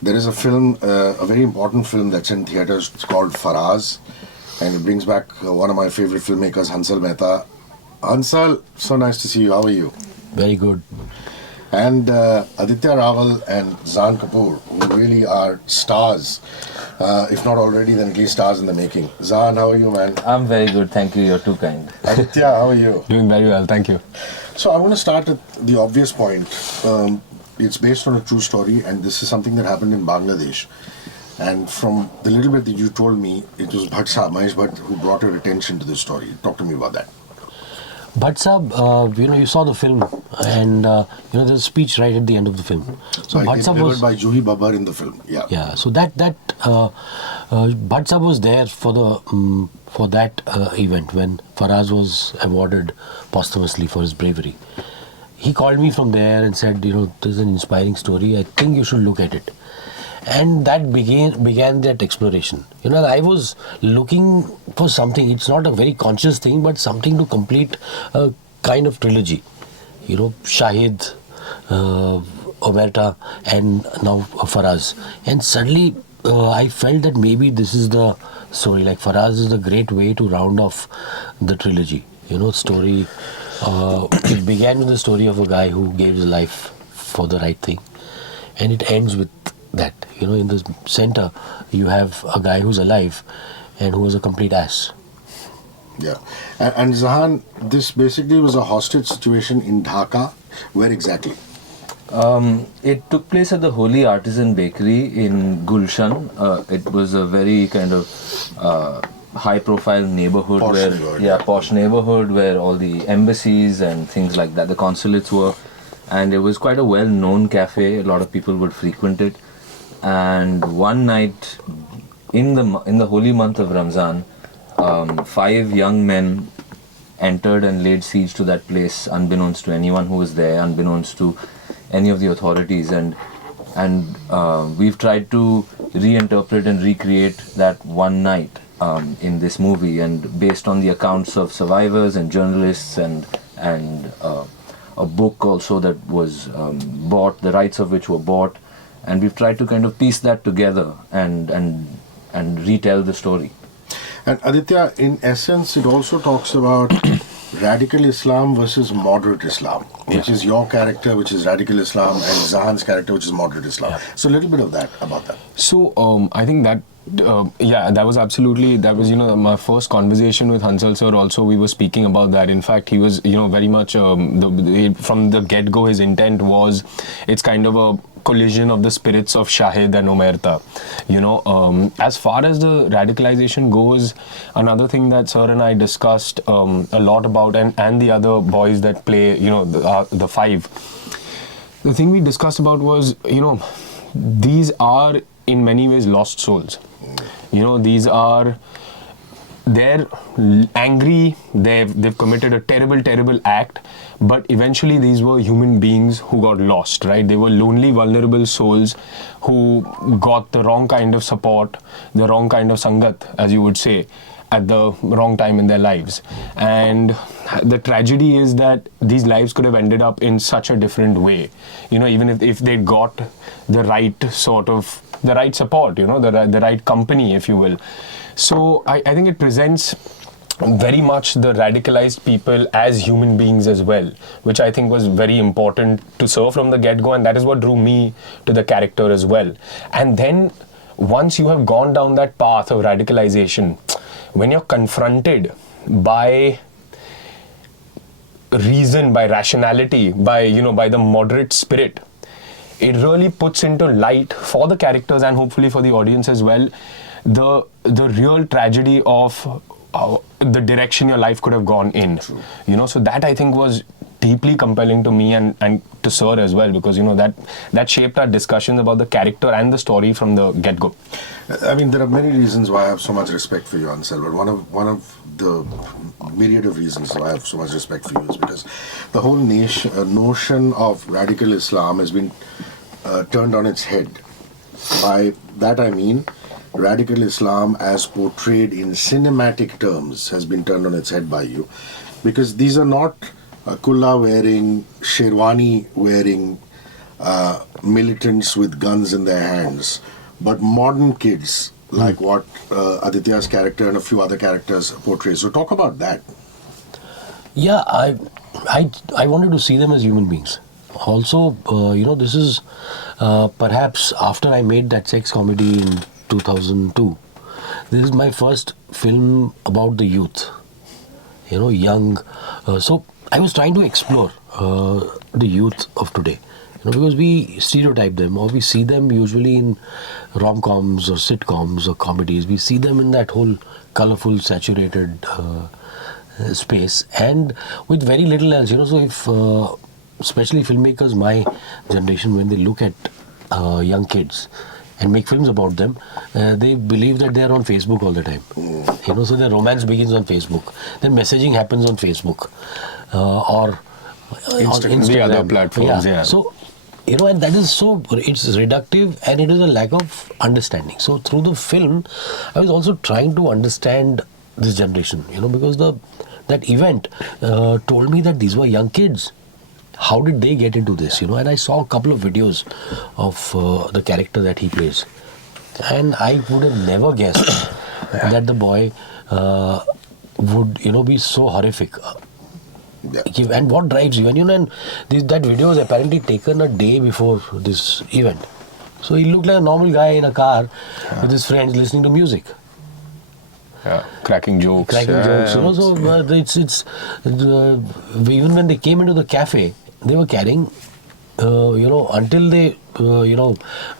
There is a film, a very important film that's in theatres. It's called Faraaz, and it brings back one of my favorite filmmakers, Hansal Mehta. Hansal, so nice to see you. How are you? Very good. And Aditya Rawal and Zahaan Kapoor, who really are stars, if not already, then at least stars in the making. Zahaan, how are you, man? I'm very good, thank you. You're too kind. Aditya, how are you? Doing very well, thank you. So I want to start at the obvious point. It's based on a true story, and this is something that happened in Bangladesh. And from the little bit that you told me, it was Mahesh Bhatt who brought your attention to this story. Talk to me about that. But Sab, you saw the film, and there's a speech right at the end of the film. So Bhatt Sab was by Juhi Babbar in the film. Yeah. Yeah. So that Bhatt Sab was there for that event when Faraaz was awarded posthumously for his bravery. He called me from there and said, there's an inspiring story. I think you should look at it. And that began that exploration. I was looking for something. It's not a very conscious thing, but something to complete a kind of trilogy. Shahid, Omerta, and now Faraaz. And suddenly I felt that maybe this is the story. Like Faraaz is a great way to round off the trilogy. Story. It began with the story of a guy who gave his life for the right thing, and it ends with that. In the center, you have a guy who's alive and who was a complete ass. Yeah. And Zahaan, this basically was a hostage situation in Dhaka. Where exactly? It took place at the Holy Artisan Bakery in Gulshan. It was a very kind of high-profile neighborhood posh neighborhood where all the embassies and things like that, the consulates were, and it was quite a well-known cafe. A lot of people would frequent it. And one night, in the holy month of Ramzan, 5 young men entered and laid siege to that place, unbeknownst to anyone who was there, unbeknownst to any of the authorities. And we've tried to reinterpret and recreate that one night in this movie, and based on the accounts of survivors and journalists and a book also that was bought, the rights of which were bought. And we've tried to kind of piece that together and retell the story. And Aditya, in essence, it also talks about radical Islam versus moderate Islam, which is your character, which is radical Islam, and Zahan's character, which is moderate Islam. Yeah. So a little bit of that, about that. So I think that, that was my first conversation with Hansal sir also. We were speaking about that. In fact, he was, very much, from the get-go, his intent was, it's kind of a collision of the spirits of Shahid and Omerta. As far as the radicalization goes, another thing that sir and I discussed a lot about, and the other boys that play, the 5. The thing we discussed about was, these are in many ways lost souls. They're angry, they've committed a terrible act, but eventually these were human beings who got lost, right? They were lonely, vulnerable souls who got the wrong kind of support, the wrong kind of sangat, as you would say, at the wrong time in their lives. And the tragedy is that these lives could have ended up in such a different way, even if they got the right the right support, the right company, if you will. So I think it presents very much the radicalized people as human beings as well, which I think was very important to serve from the get-go, and that is what drew me to the character as well. And then once you have gone down that path of radicalization, when you're confronted by reason, by rationality, by the moderate spirit, it really puts into light for the characters and hopefully for the audience as well the real tragedy of the direction your life could have gone in. True. So that I think was deeply compelling to me and to sir as well, because that shaped our discussions about the character and the story from the get-go. I mean, there are many reasons why I have so much respect for you, Hansal, but one of the myriad of reasons why I have so much respect for you is because the whole notion of radical Islam has been turned on its head. By that I mean, radical Islam as portrayed in cinematic terms has been turned on its head by you, because these are not kulla wearing, sherwani wearing militants with guns in their hands, but modern kids, like what Aditya's character and a few other characters portray. So talk about that. Yeah, I wanted to see them as human beings. Also, this is perhaps after I made that sex comedy in 2002. This is my first film about the youth. Young. So I was trying to explore the youth of today. Because we stereotype them, or we see them usually in rom-coms or sitcoms or comedies. We see them in that whole colorful, saturated space, and with very little else. So if especially filmmakers my generation, when they look at young kids and make films about them, they believe that they are on Facebook all the time. So their romance begins on Facebook, their messaging happens on Facebook or on Instagram. The other platforms. Yeah. So and that is so, it's reductive, and it is a lack of understanding. So through the film, I was also trying to understand this generation, because that event told me that these were young kids. How did they get into this, And I saw a couple of videos of the character that he plays. And I would have never guessed that the boy would, be so horrific. Yeah. And what drives you? And that video was apparently taken a day before this event. So he looked like a normal guy in a car with his friends listening to music. Yeah, cracking jokes. So it's even when they came into the cafe, they were carrying, until they,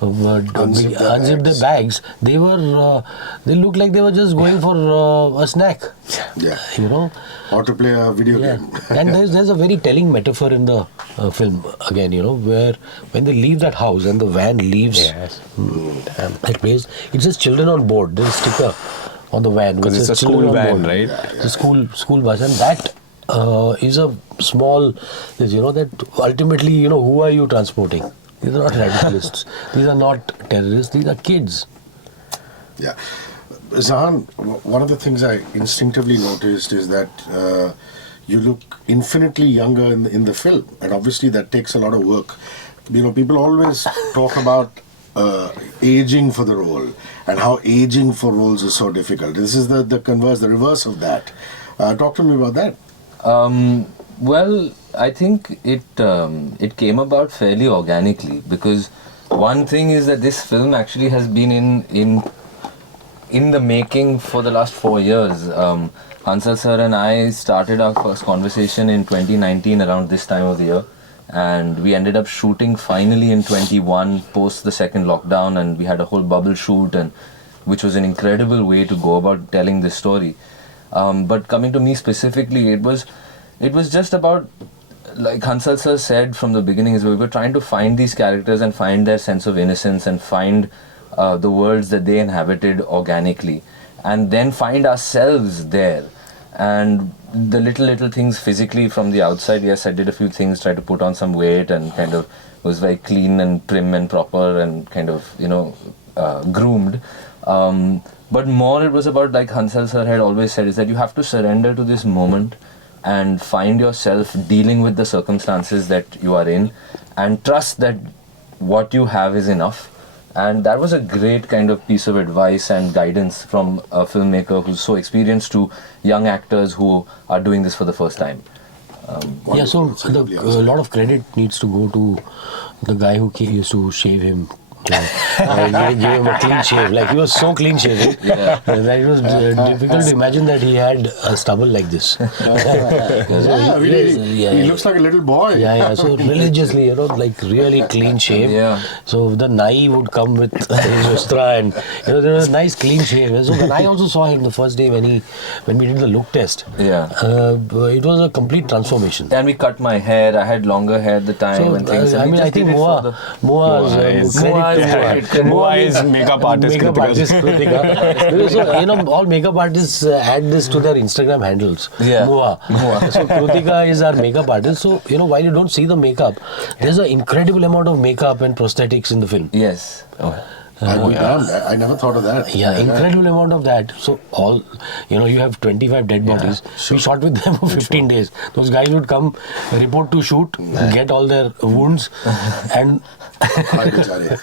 unzipped their bags, they looked like they were just going for a snack. Yeah. Or to play a video game. And there's a very telling metaphor in the film, again, where when they leave that house and the van leaves that place, it says children on board. There's a sticker on the van. Because it's a school van, right? It's a school bus, and that is a small, that ultimately, who are you transporting? These are not radicalists. These are not terrorists. These are kids. Yeah. Zahaan, one of the things I instinctively noticed is that you look infinitely younger in the film, and obviously that takes a lot of work. People always talk about aging for the role and how aging for roles is so difficult. This is the reverse of that. Talk to me about that. Well, I think it came about fairly organically, because one thing is that this film actually has been in the making for the last 4 years. Hansal sir and I started our first conversation in 2019 around this time of the year, and we ended up shooting finally in 21 post the second lockdown, and we had a whole bubble shoot, and which was an incredible way to go about telling this story. But coming to me specifically, it was just about, like Hansal sir said from the beginning, is we were trying to find these characters and find their sense of innocence and find the worlds that they inhabited organically, and then find ourselves there. And the little things physically from the outside, yes, I did a few things, tried to put on some weight and kind of was very clean and prim and proper and kind of, groomed. But more it was about, like Hansal sir had always said, is that you have to surrender to this moment and find yourself dealing with the circumstances that you are in and trust that what you have is enough. And that was a great kind of piece of advice and guidance from a filmmaker who's so experienced to young actors who are doing this for the first time. So a lot of credit needs to go to the guy who used to shave him. Give him a clean shave. Like, he was so clean shaven that it was difficult to imagine that he had a stubble like this. He looks like a little boy. So religiously, like really clean shave. So the Nai would come with his Ustra, and there was a nice clean shave. So when I also saw him the first day when we did the look test, it was a complete transformation. And we cut my hair. I had longer hair at the time. So, and things. I think Moa is makeup artist Kritika. So, all makeup artists add this to their Instagram handles. Moa. So Kritika is our makeup artist. So, while you don't see the makeup, there's an incredible amount of makeup and prosthetics in the film. Yes. I'll be damned. I never thought of that. Yeah, incredible amount of that. So all, you have 25 dead bodies. We shot with them for 15 days. Those guys would come, report to shoot, get all their wounds, and Hi, Bichare.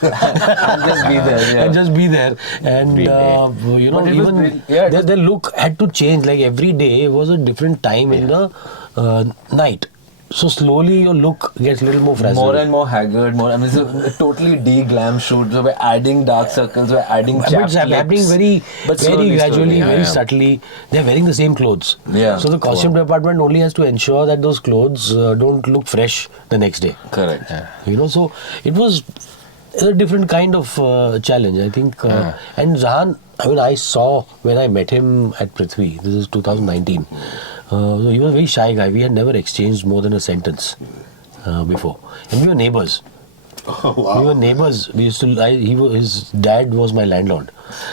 And just be there. Yeah. and just be there. And But it was even really- yeah, it was- their look had to change. Like every day was a different time in the night. So slowly your look gets a little more frazzled. More and more haggard, I mean, it's a totally de-glam shoot. So we're adding dark circles, we're adding But chapped it's happening lips. very, But very slowly, gradually, slowly, very yeah. subtly. They're wearing the same clothes. Yeah. So the costume department only has to ensure that those clothes don't look fresh the next day. Correct. So it was a different kind of challenge, I think. And Zahaan, I saw when I met him at Prithvi, this is 2019. So he was a very shy guy. We had never exchanged more than a sentence before. And we were neighbors. Oh, wow. We were neighbors. We used to. His dad was my landlord,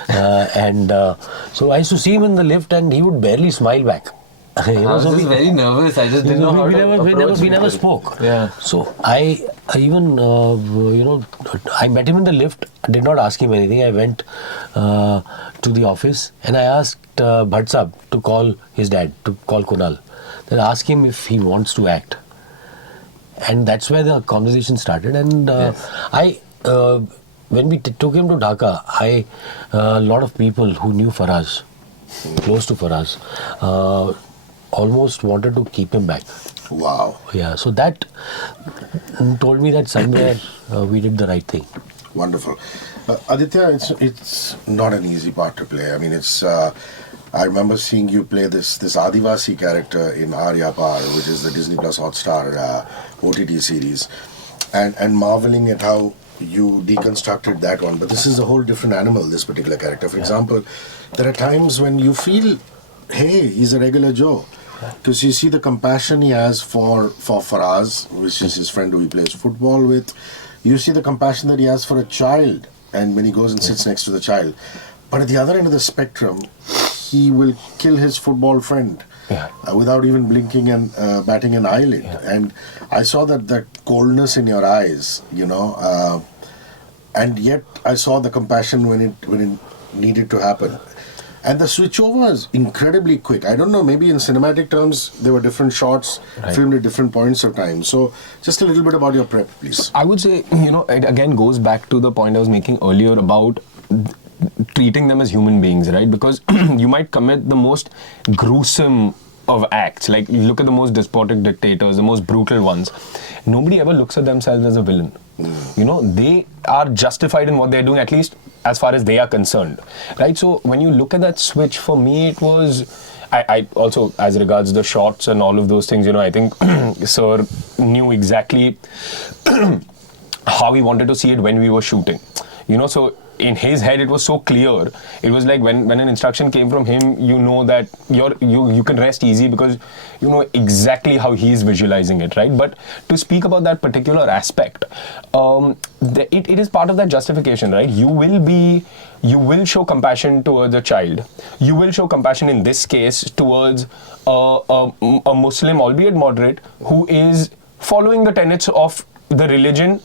so I used to see him in the lift, and he would barely smile back. I was just very nervous. I just didn't know how to approach we never people. spoke. Yeah. So I even I met him in the lift. Did not ask him anything. I went to the office and I asked Bhatt Sahab to call his dad, to call Kunal. Then ask him if he wants to act. And that's where the conversation started. And when we took him to Dhaka, a lot of people who knew Faraaz, close to Faraaz, almost wanted to keep him back. Wow. Yeah, so that told me that somewhere we did the right thing. Wonderful. Aditya, it's not an easy part to play. I mean, I remember seeing you play this Adivasi character in Arya Par, which is the Disney Plus Hotstar OTT series, and marveling at how you deconstructed that one. But this is a whole different animal, this particular character. For example, there are times when you feel, hey, he's a regular Joe. Because you see the compassion he has for Faraaz, which is his friend who he plays football with. You see the compassion that he has for a child, and when he goes and sits next to the child. But at the other end of the spectrum, he will kill his football friend without even blinking and batting an eyelid. And I saw that coldness in your eyes, and yet I saw the compassion when it needed to happen. And the switchover is incredibly quick. I don't know, maybe in cinematic terms, there were different shots filmed at different points of time. So just a little bit about your prep, please. I would say, it again goes back to the point I was making earlier about treating them as human beings, right? Because you might commit the most gruesome of acts. Like, look at the most despotic dictators, the most brutal ones. Nobody ever looks at themselves as a villain. They are justified in what they're doing, at least as far as they are concerned, right? So when you look at that switch, for me, it was... I also, as regards the shots and all of those things, I think Sir knew exactly how he wanted to see it when we were shooting. So in his head, it was so clear. It was like when an instruction came from him, that you can rest easy because you know exactly how he is visualizing it, right? But to speak about that particular aspect, it is part of that justification, right? You will show compassion towards a child. You will show compassion in this case towards a Muslim, albeit moderate, who is following the tenets of the religion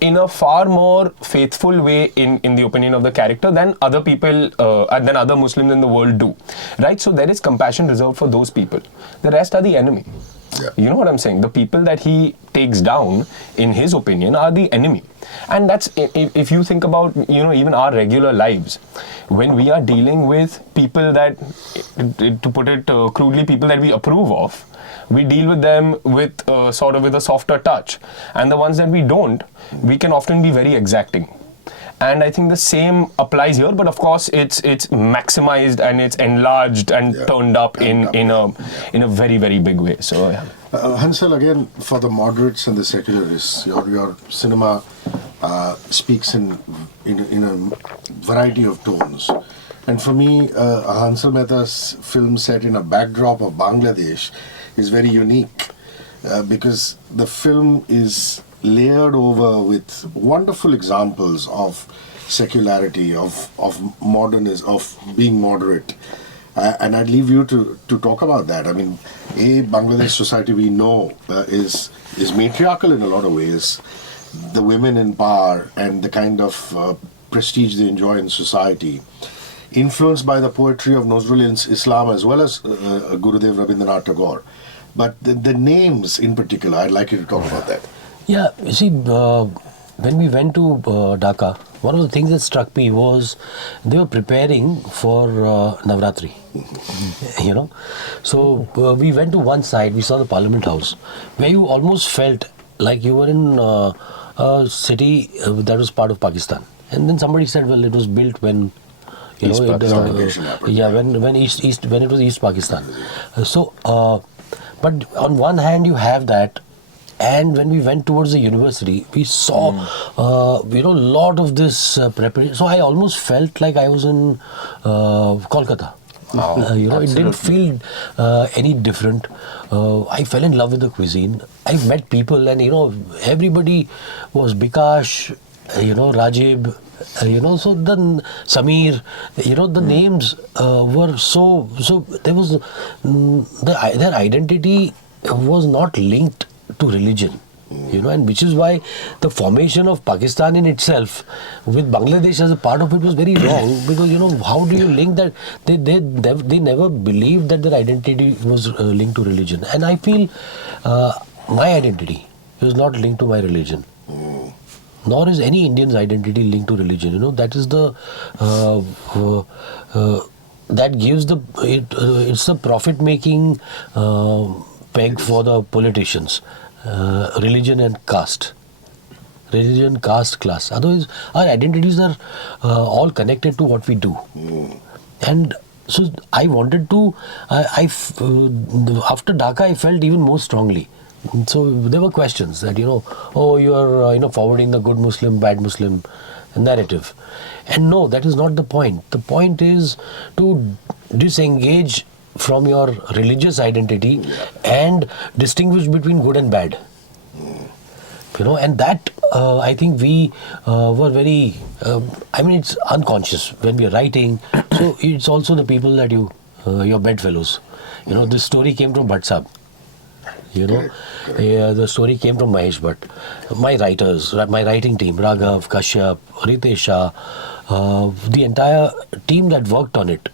in a far more faithful way in the opinion of the character than other people, than other Muslims in the world do, right? So there is compassion reserved for those people. The rest are the enemy. Yeah. You know what I'm saying? The people that he takes down, in his opinion, are the enemy. And that's, if you think about, even our regular lives, when we are dealing with people that, to put it crudely, people that we approve of, we deal with them with sort of with a softer touch. And the ones that we don't, we can often be very exacting. And I think the same applies here, but of course it's maximized and it's enlarged and turned up in a very, very big way. So yeah. Hansal, again, for the moderates and the secularists, your cinema speaks in a variety of tones. And for me, Hansal Mehta's film set in a backdrop of Bangladesh is very unique because the film is layered over with wonderful examples of secularity, of modernism, of being moderate. And I'd leave you to talk about that. I mean, Bangladesh society we know is matriarchal in a lot of ways. The women in power and the kind of prestige they enjoy in society, influenced by the poetry of Nazrul Islam as well as Gurudev Rabindranath Tagore. But the names in particular, I'd like you to talk about that. Yeah, you see, when we went to Dhaka, one of the things that struck me was they were preparing for Navratri. You know, so we went to one side, we saw the Parliament House, where you almost felt like you were in a city that was part of Pakistan. And then somebody said, well, it was built when East it, Pakistan invasion happened. yeah, when when it was East Pakistan. But on one hand you have that, and when we went towards the university, we saw lot of this preparation. So I almost felt like I was in Kolkata. It didn't feel any different. I fell in love with the cuisine. I met people, and everybody was Bikash, Rajib, so then Samir, the names were so there was their identity was not linked to religion, and which is why the formation of Pakistan in itself with Bangladesh as a part of it was very wrong, because how do you link that? They never believed that their identity was linked to religion, and I feel my identity is not linked to my religion. Nor is any Indian's identity linked to religion. That is the that gives it's the profit-making peg for the politicians. Religion and caste. Religion, caste, class. Otherwise, our identities are all connected to what we do. And so I wanted to. After Dhaka, I felt even more strongly. So there were questions that you are forwarding the good Muslim, bad Muslim narrative, and no, that is not the point. The point is to disengage from your religious identity and distinguish between good and bad. And that I think we were very. It's unconscious when we are writing. So it's also the people that your bedfellows. This story came from Bhatt Sahab. The story came from Mahesh Bhatt. My writers, my writing team, Raghav, Kashyap, Ritesh Shah, the entire team that worked on it,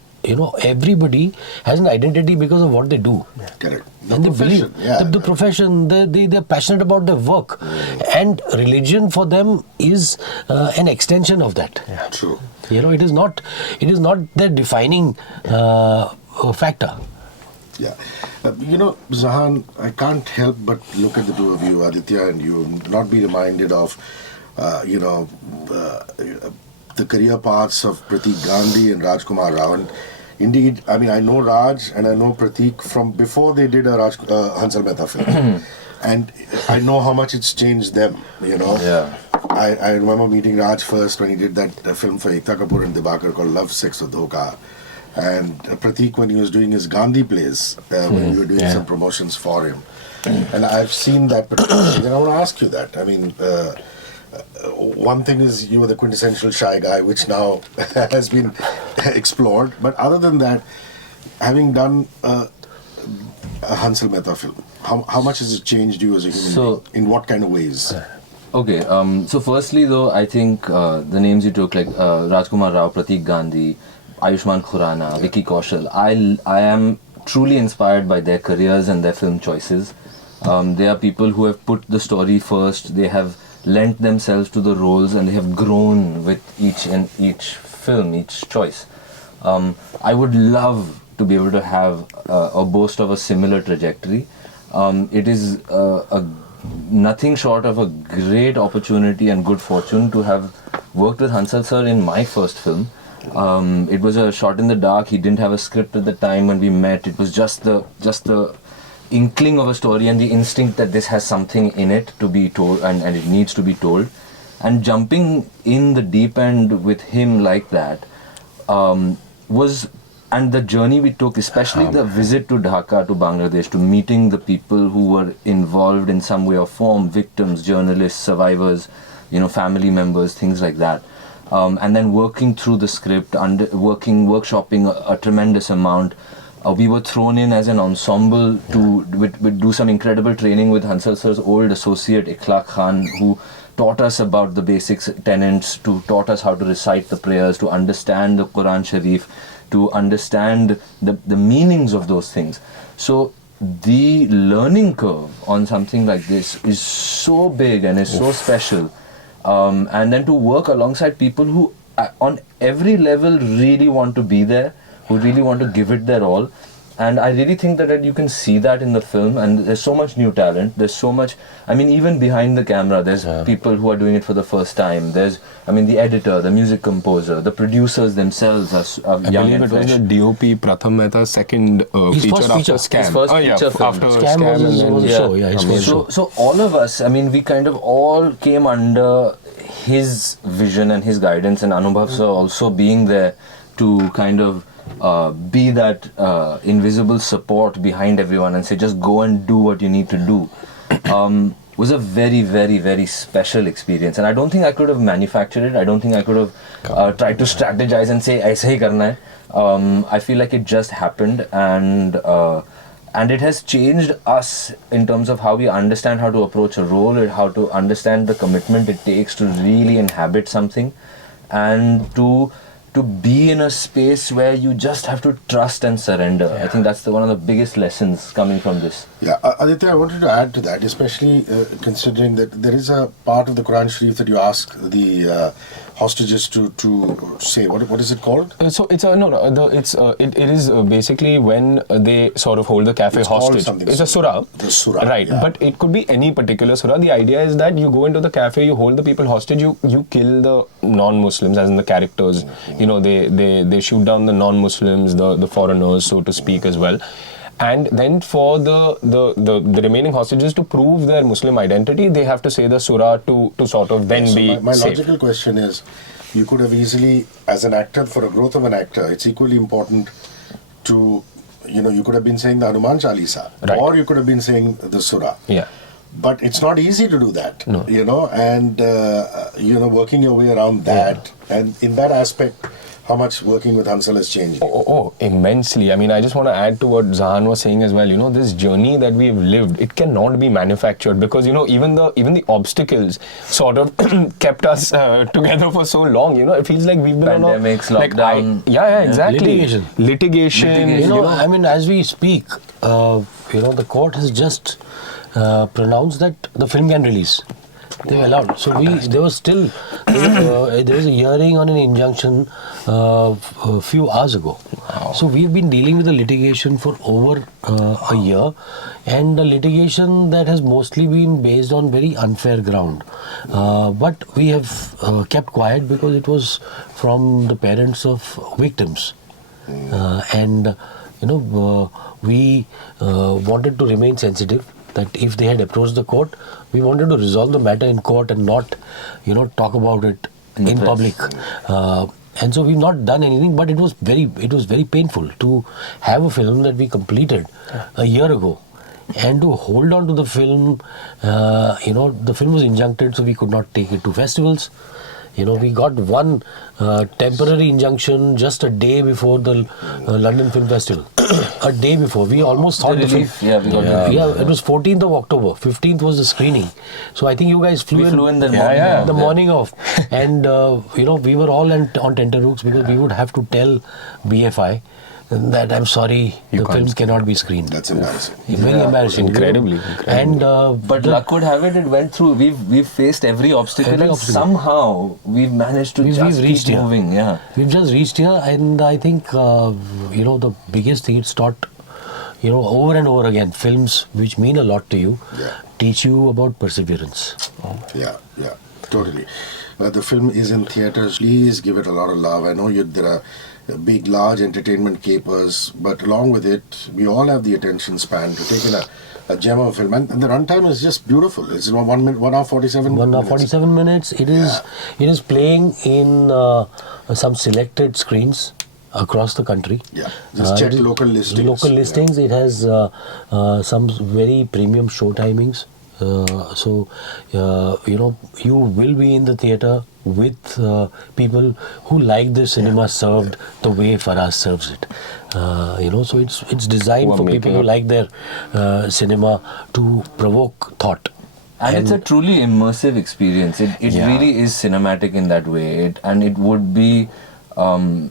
everybody has an identity because of what they do. Correct. And they believe the profession, they're passionate about their work. And religion for them is an extension of that. Yeah, true. It is not their defining factor. Yeah. Zahaan, I can't help but look at the two of you, Aditya and you, not be reminded of, the career paths of Pratik Gandhi and Rajkumar Rao. And indeed, I know Raj and I know Pratik from before they did a Hansal Mehta film. And I know how much it's changed them, Yeah. I remember meeting Raj first when he did that film for Aditya Rawal and Dibakar called Love, Sex or Dhaka. And Pratik, when he was doing his Gandhi plays, when we were doing some promotions for him. And I've seen that particular thing. And I want to ask you that. One thing is you were the quintessential shy guy, which now has been explored. But other than that, having done a Hansal Mehta film, how much has it changed you as a human being? In what kind of ways? Okay, so firstly though, I think the names you took, like Rajkumar Rao, Pratik Gandhi, Ayushmann Khurrana, Vicky Kaushal, I am truly inspired by their careers and their film choices. They are people who have put the story first, they have lent themselves to the roles, and they have grown with each film, each choice. I would love to be able to have or boast of a similar trajectory. It is nothing short of a great opportunity and good fortune to have worked with Hansal sir in my first film. It was a shot in the dark. He didn't have a script at the time when we met. It was just the inkling of a story and the instinct that this has something in it to be told and it needs to be told. And jumping in the deep end with him like that and the journey we took, especially the visit to Dhaka, to Bangladesh, to meeting the people who were involved in some way or form, victims, journalists, survivors, family members, things like that. And then working through the script, workshopping a tremendous amount. We were thrown in as an ensemble to do some incredible training with Hansal sir's old associate Ikhlaq Khan, who taught us about the basic tenets, taught us how to recite the prayers, to understand the Quran Sharif, to understand the meanings of those things. So the learning curve on something like this is so big and is so special. And then to work alongside people who on every level really want to be there, who really want to give it their all. And I really think that you can see that in the film, and there's so much new talent, there's so much, I mean, even behind the camera, there's people who are doing it for the first time. There's, I mean, the editor, the music composer, the producers themselves are young and fresh. I believe it was the DOP Pratham Mehta's second feature after Scam. His first feature film. After Scam was and his show, his first show. So all of us, I mean, we kind of all came under his vision and his guidance, and Anubhav sir also being there to kind of be that invisible support behind everyone and say, just go and do what you need to do, was a very, very, very special experience. And I don't think I could have manufactured it. I don't think I could have tried to strategize and say, aise hi karna hai. I feel like it just happened, and it has changed us in terms of how we understand how to approach a role, how to understand the commitment it takes to really inhabit something, and to be in a space where you just have to trust and surrender. I think that's one of the biggest lessons coming from this. Yeah, Aditya, I wanted to add to that, especially considering that there is a part of the Quran Sharif that you ask the hostages to say. What is it called? So it's it is basically when they sort of hold the cafe hostage. It's a surah. The surah, right? yeah. But it could be any particular surah. The idea is that you go into the cafe, you hold the people hostage, you kill the non-Muslims, as in the characters. You know, they shoot down the non-Muslims, the foreigners, so to speak, as well. And then for the remaining hostages to prove their Muslim identity, they have to say the surah to sort of then be my safe. logical question is, you could have easily, as an actor, for a growth of an actor, it's equally important to, you could have been saying the Hanuman Chalisa, Right. or you could have been saying the surah. Yeah. But it's not easy to do that, No. and working your way around that, and in that aspect, how much working with Hansal has changed. Oh, immensely. I mean, I just want to add to what Zahaan was saying as well. This journey that we've lived, it cannot be manufactured, because even the obstacles sort of kept us together for so long. It feels like we've been Pandemics, on a lockdown. Yeah, exactly. Litigation. I mean, as we speak, the court has just pronounced that the film can release. They allowed. So there was a hearing on an injunction a few hours ago. Wow. So we've been dealing with the litigation for over a year, and the litigation that has mostly been based on very unfair ground. But we have kept quiet because it was from the parents of victims, and we wanted to remain sensitive. That if they had approached the court, we wanted to resolve the matter in court and not, talk about it in public. And so we've not done anything, but it was very painful to have a film that we completed a year ago, and to hold on to the film. The film was injuncted, so we could not take it to festivals. We got one temporary injunction just a day before the London Film Festival. A day before. We almost thought the film... Yeah, we got relief. Yeah, it was 14th of October. 15th was the screening. So I think you guys flew in the morning of. And, we were all on tenterhooks because we would have to tell BFI that I'm sorry, the film cannot be screened. That's embarrassing. Very embarrassing. Incredibly. And but luck would have it went through. We've faced every obstacle, and somehow we've managed to just keep moving. Yeah, we've just reached here, and I think the biggest thing it's taught, over and over again, films which mean a lot to you teach you about perseverance. Yeah, totally. The film is in theatres. Please give it a lot of love. I know there are big, large entertainment capers, but along with it, we all have the attention span to take in a gem of a film. And the runtime is just beautiful. It's 1 hour 47 minutes. 1 hour 47 minutes. It is playing in some selected screens across the country. Yeah, just check local listings. Local listings. It has some very premium show timings. So you will be in the theatre with people who like the cinema served the way Faraaz serves it. So it's designed for people who like their cinema to provoke thought. And it's a truly immersive experience. It Yeah. really is cinematic in that way. And it would be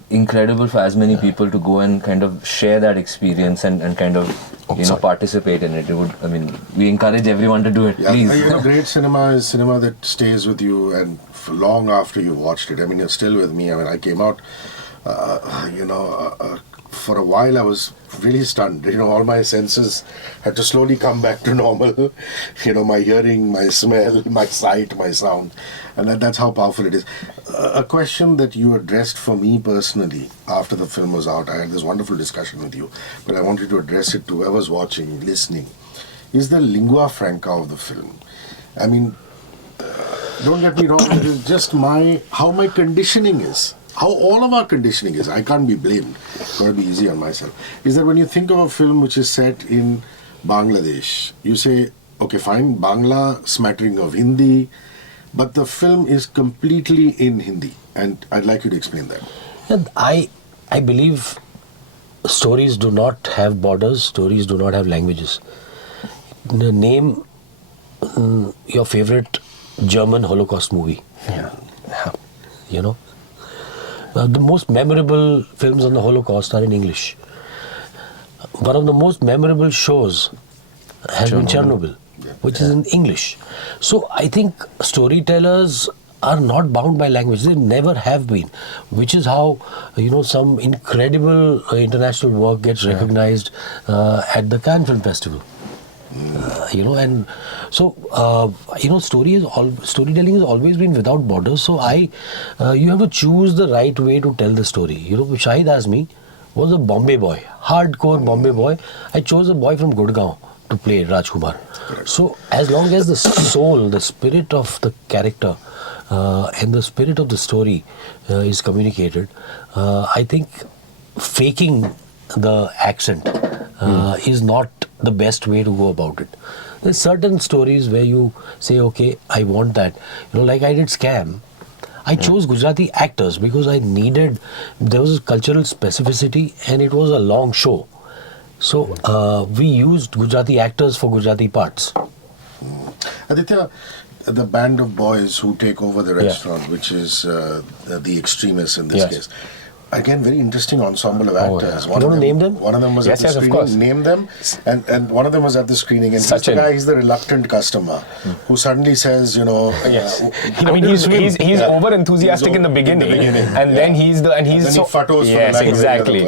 incredible for as many people to go and kind of share that experience and kind of participate in it. It would. I mean, we encourage everyone to do it. Yeah, Please. great cinema is cinema that stays with you and for long after you've watched it. I mean, you're still with me. I mean, I came out, for a while I was really stunned. All my senses had to slowly come back to normal. My hearing, my smell, my sight, my sound. And that's how powerful it is. A question that you addressed for me personally after the film was out, I had this wonderful discussion with you, but I wanted to address it to whoever's watching, listening, is the lingua franca of the film. I mean, don't get me wrong, it is just how my conditioning is. How all of our conditioning is, I can't be blamed, gotta be easy on myself, is that when you think of a film which is set in Bangladesh, you say, okay, fine, Bangla, smattering of Hindi, but the film is completely in Hindi. And I'd like you to explain that. And I believe stories do not have borders, stories do not have languages. Name your favorite German Holocaust movie. Yeah. The most memorable films on the Holocaust are in English. One of the most memorable shows has been Chernobyl, which is in English. So I think storytellers are not bound by language. They never have been, which is how some incredible international work gets recognized at the Cannes Film Festival. And so storytelling has always been without borders. So you have to choose the right way to tell the story. Shahid Azmi was a Bombay boy, hardcore Bombay boy. I chose a boy from Gurgaon to play Rajkumar. So as long as the soul, the spirit of the character and the spirit of the story is communicated, I think faking the accent is not the best way to go about it. There's certain stories where you say, okay, I want that. Like I did Scam. I chose Gujarati actors because there was a cultural specificity and it was a long show. So we used Gujarati actors for Gujarati parts. Aditya, the band of boys who take over the restaurant, which is the extremists in this case. Again, very interesting ensemble of actors. You want to name them? One of them was at the screening. Of course. Name them. And one of them was at the screening. And he's the guy, he's the reluctant customer who suddenly says, Yes. I mean, he's over enthusiastic in the beginning, and then he's so photos. Yes, exactly.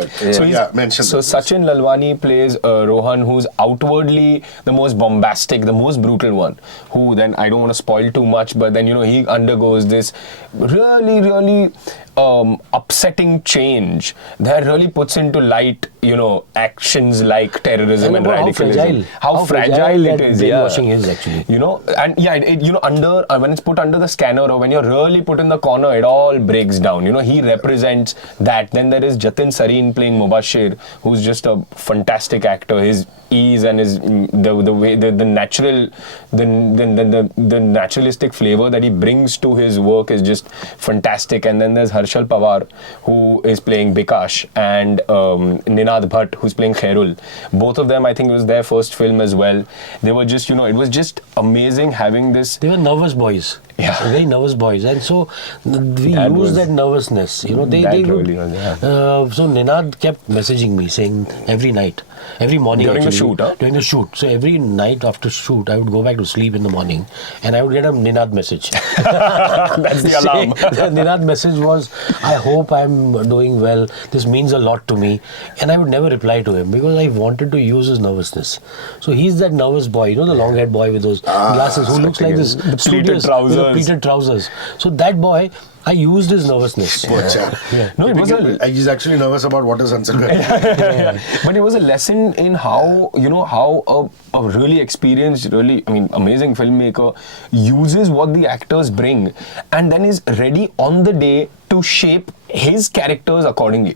Mention so Sachin Lalwani plays Rohan, who's outwardly the most bombastic, the most brutal one. Who then, I don't want to spoil too much, but then he undergoes this really upsetting change that really puts into light, actions like terrorism and radicalism. How fragile it is. Brainwashing is actually. When it's put under the scanner or when you're really put in the corner, it all breaks down. He represents that. Then there is Jatin Sareen playing Mubashir, who's just a fantastic actor. His ease and his the way the naturalistic flavor that he brings to his work is just fantastic. And then there's Harshal Pawar, who is playing Bikash, and Ninad Bhatt, who's playing Khairul. Both of them, I think it was their first film as well. They were just, it was just amazing having this. They were nervous boys. Yeah. Very nervous boys. And so we use that nervousness. So Ninad kept messaging me saying every night, every morning. During the shoot, huh? During the shoot. So every night after shoot, I would go back to sleep in the morning and I would get a Ninad message. That's the alarm. The Ninad message was, I hope I'm doing well. This means a lot to me. And I would never reply to him because I wanted to use his nervousness. So he's that nervous boy, the long-haired boy with those glasses who looks like this pleated trousers. Pleated trousers. So that boy, I used his nervousness. No, it was he's actually nervous about what is Hansal. But it was a lesson in how a really experienced, amazing filmmaker uses what the actors bring and then is ready on the day to shape his characters accordingly.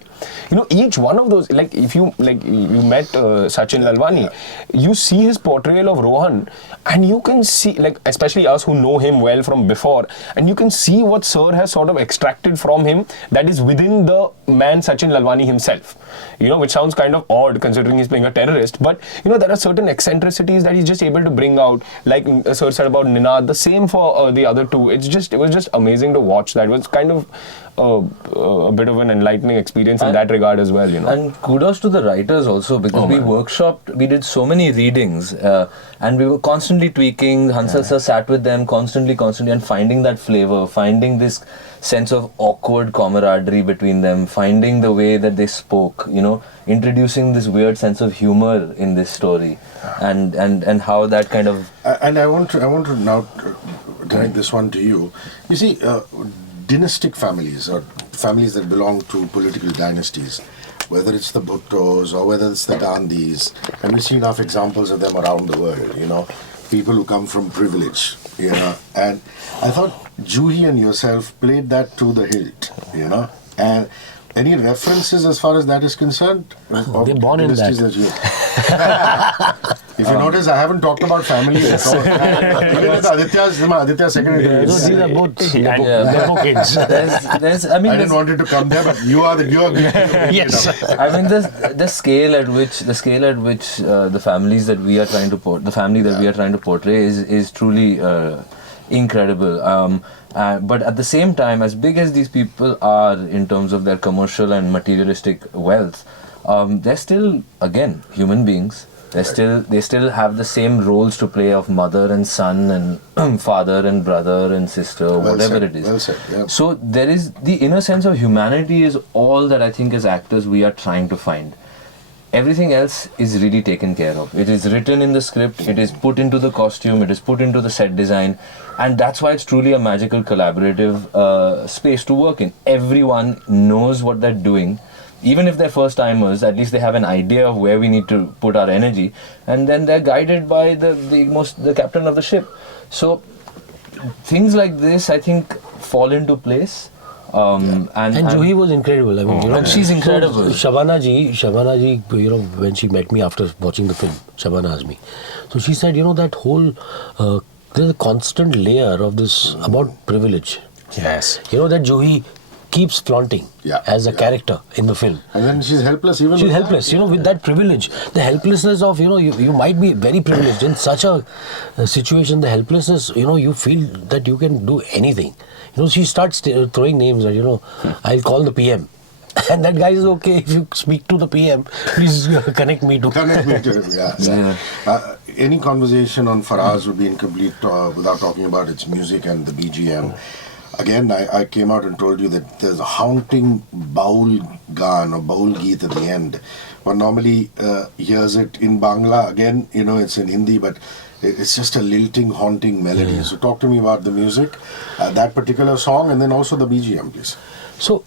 You know, each one of those, like if you met Sachin Lalwani, you see his portrayal of Rohan, and you can see, like especially us who know him well from before, and you can see what Sir has sort of extracted from him that is within the man Sachin Lalwani himself. You know, which sounds kind of odd considering he's playing a terrorist, but you know there are certain eccentricities that he's just able to bring out. Like Sir said about Ninad, the same for the other two. It was just amazing to watch. That was kind of a bit of an enlightening experience in that regard as well, you know. And kudos to the writers also, because we did so many readings and we were constantly tweaking. Hansal sir sat with them constantly and finding that flavor, finding this sense of awkward camaraderie between them, finding the way that they spoke, you know, introducing this weird sense of humor in this story, and how that kind of... And I want to now direct this one to you. You see, dynastic families, or families that belong to political dynasties, whether it's the Bhuttos or whether it's the Gandhis, and we see enough examples of them around the world, you know, people who come from privilege, you know, and I thought Juhi and yourself played that to the hilt, you know, and any references as far as that is concerned? They're born in that. If you notice, I haven't talked about family at all. Even with Aditya's second interview. These are both Nepo kids. I I didn't want it to come there, but you are Yes. I mean, the scale at which the families that we are trying to portray is truly incredible. But at the same time, as big as these people are in terms of their commercial and materialistic wealth, they're still, again, human beings. They still have the same roles to play of mother and son and father and brother and sister, whatever it is. Well said, yeah. So there is the inner sense of humanity is all that I think as actors we are trying to find. Everything else is really taken care of. It is written in the script, it is put into the costume, it is put into the set design, and that's why it's truly a magical collaborative space to work in. Everyone knows what they're doing. Even if they're first timers, at least they have an idea of where we need to put our energy, and then they're guided by the captain of the ship. So things like this, I think, fall into place. And Juhi was incredible. I mean, you know, and she's incredible. Shabana ji, you know, when she met me after watching the film, Shabana asked me. So she said, you know, that whole there's a constant layer of this about privilege. Yes. You know, that Juhi keeps flaunting as a character in the film. And then she's helpless even. She's helpless, you know, with that privilege. The helplessness of, you know, you might be very privileged in such a situation. The helplessness, you know, you feel that you can do anything. You know, she starts throwing names, you know, I'll call the PM. And that guy is okay, if you speak to the PM, please connect me to him, yeah. Any conversation on Faraaz would be incomplete without talking about its music and the BGM. Again, I came out and told you that there's a haunting baul gaan or baul geet at the end. One normally hears it in Bangla. Again, you know, it's in Hindi, but it's just a lilting, haunting melody. So talk to me about the music, that particular song, and then also the BGM, please. So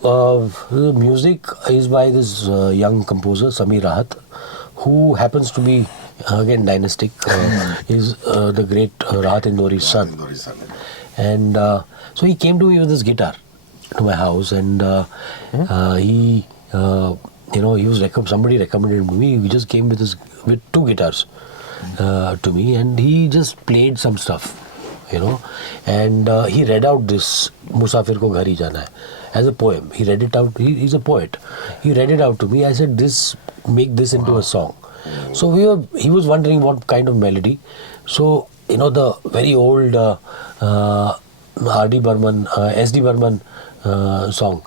the music is by this young composer, Sameer Rahat, who happens to be, again, dynastic. Is the great Rahat Indori's son. And so he came to me with his guitar to my house, and he, you know, he was somebody recommended me. He just came with two guitars to me, and he just played some stuff, you know, and he read out this Musafir ko ghar hi jana hai as a poem. He read it out. He's a poet. He read it out to me. I said, make this into a song. So he was wondering what kind of melody. So, you know, the very old R.D. Burman, S.D. Burman song,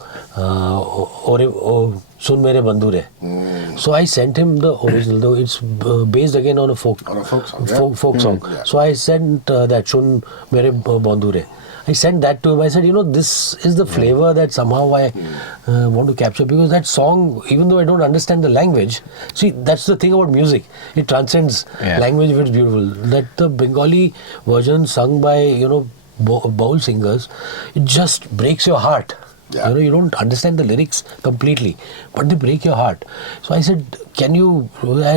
Sun Mere Bandure. So I sent him the original, though it's based again on a folk song. Yeah. So I sent that Sun Mere Bandure. I sent that to him. I said, you know, this is the flavor that somehow I want to capture, because that song, even though I don't understand the language, see, that's the thing about music. It transcends language, if it's beautiful. That the Bengali version sung by, you know, baul singers, it just breaks your heart. Yeah. You don't understand the lyrics completely, but they break your heart. So I said, can you?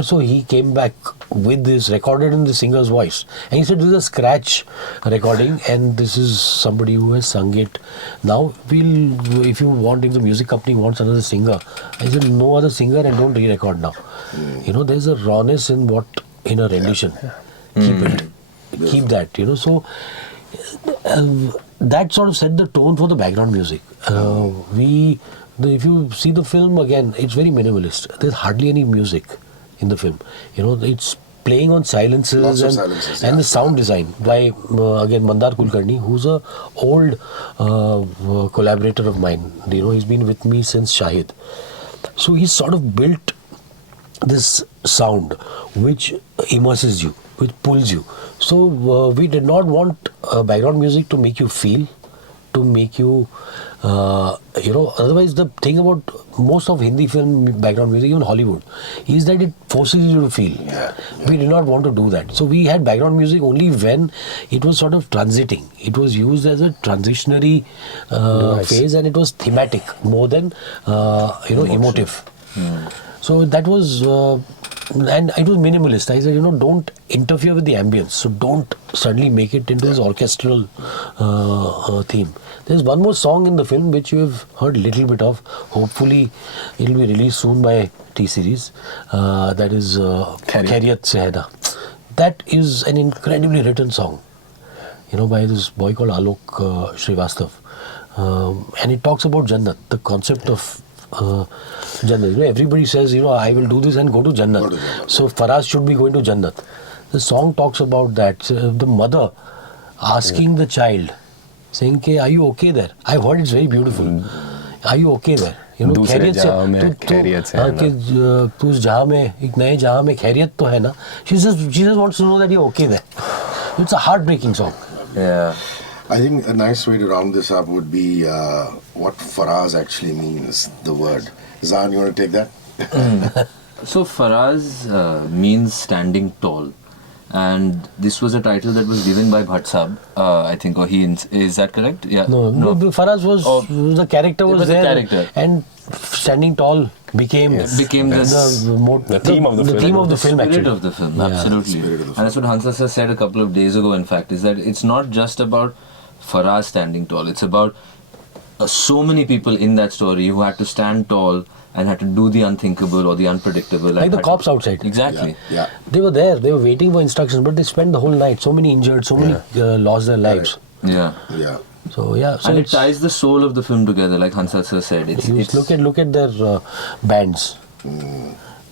So he came back with this recorded in the singer's voice, and he said, this is a scratch recording, and this is somebody who has sung it. Now if you want, if the music company wants another singer, I said, no other singer, and don't re-record now. There's a rawness in a rendition. Keep it. Keep that. So. That sort of set the tone for the background music. If you see the film again, it's very minimalist. There's hardly any music in the film. It's playing on silences and the sound design by again Mandar Kulkarni, who's a old collaborator of mine. He's been with me since Shahid. So he's sort of built this sound which immerses you, which pulls you. So we did not want background music to make you feel, to make you, otherwise the thing about most of Hindi film background music, even Hollywood, is that it forces you to feel. We did not want to do that. So we had background music only when it was sort of transiting. It was used as a transitionary phase, and it was thematic more than, emotive. So that was, and it was minimalist. I said, don't interfere with the ambience. So don't suddenly make it into this orchestral theme. There's one more song in the film which you have heard a little bit of. Hopefully, it will be released soon by T-Series. That is Khairiyat Se Hai Na. That is an incredibly written song, by this boy called Alok Srivastav. And it talks about Jannat, the concept of Jannat. Everybody says, I will do this and go to Jannat. So Faraz should be going to Jannat. The song talks about that. The mother asking the child, saying, are you okay there? I've heard it's very beautiful. Are you okay there? दूसरे जहां में खैरियत से है ना. तू उस जहां में एक नए जहां में खैरियत तो है ना. She just wants to know that you're okay there. It's a heartbreaking song. Yeah. I think a nice way to round this up would be what Faraz actually means, the word. Zahaan, you want to take that? So Faraz means standing tall. And this was a title that was given by Bhatt Sahab, I think, or is that correct? Yeah. No. Faraz was the character was there, character. And standing tall became the theme of the film. The theme of the film, spirit actually. of the film, absolutely. And that's what Hansal sir said a couple of days ago. In fact, is that it's not just about Faraz standing tall. It's about so many people in that story who had to stand tall and had to do the unthinkable or the unpredictable. Like the cops outside. Exactly. Yeah. They were there. They were waiting for instructions, but they spent the whole night. So many injured. So many lost their lives. Yeah. Yeah. So yeah. So and it ties the soul of the film together, like Hansal sir said. Look at their bands.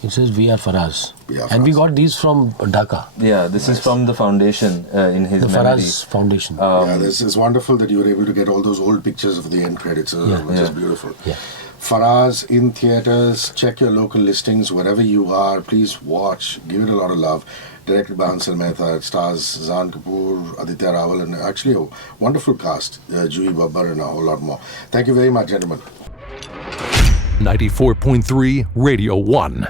It says "We are Faraz," and we got these from Dhaka. Yeah, this is from the foundation in his the memory. Faraz Foundation. This is wonderful that you were able to get all those old pictures of the end credits, which is beautiful. Yeah. Faraz in theatres. Check your local listings wherever you are. Please watch. Give it a lot of love. Directed by Hansal Mehta. It stars Zahaan Kapoor, Aditya Rawal, and actually a wonderful cast, Juhi Babbar, and a whole lot more. Thank you very much, gentlemen. 94.3 Radio 1.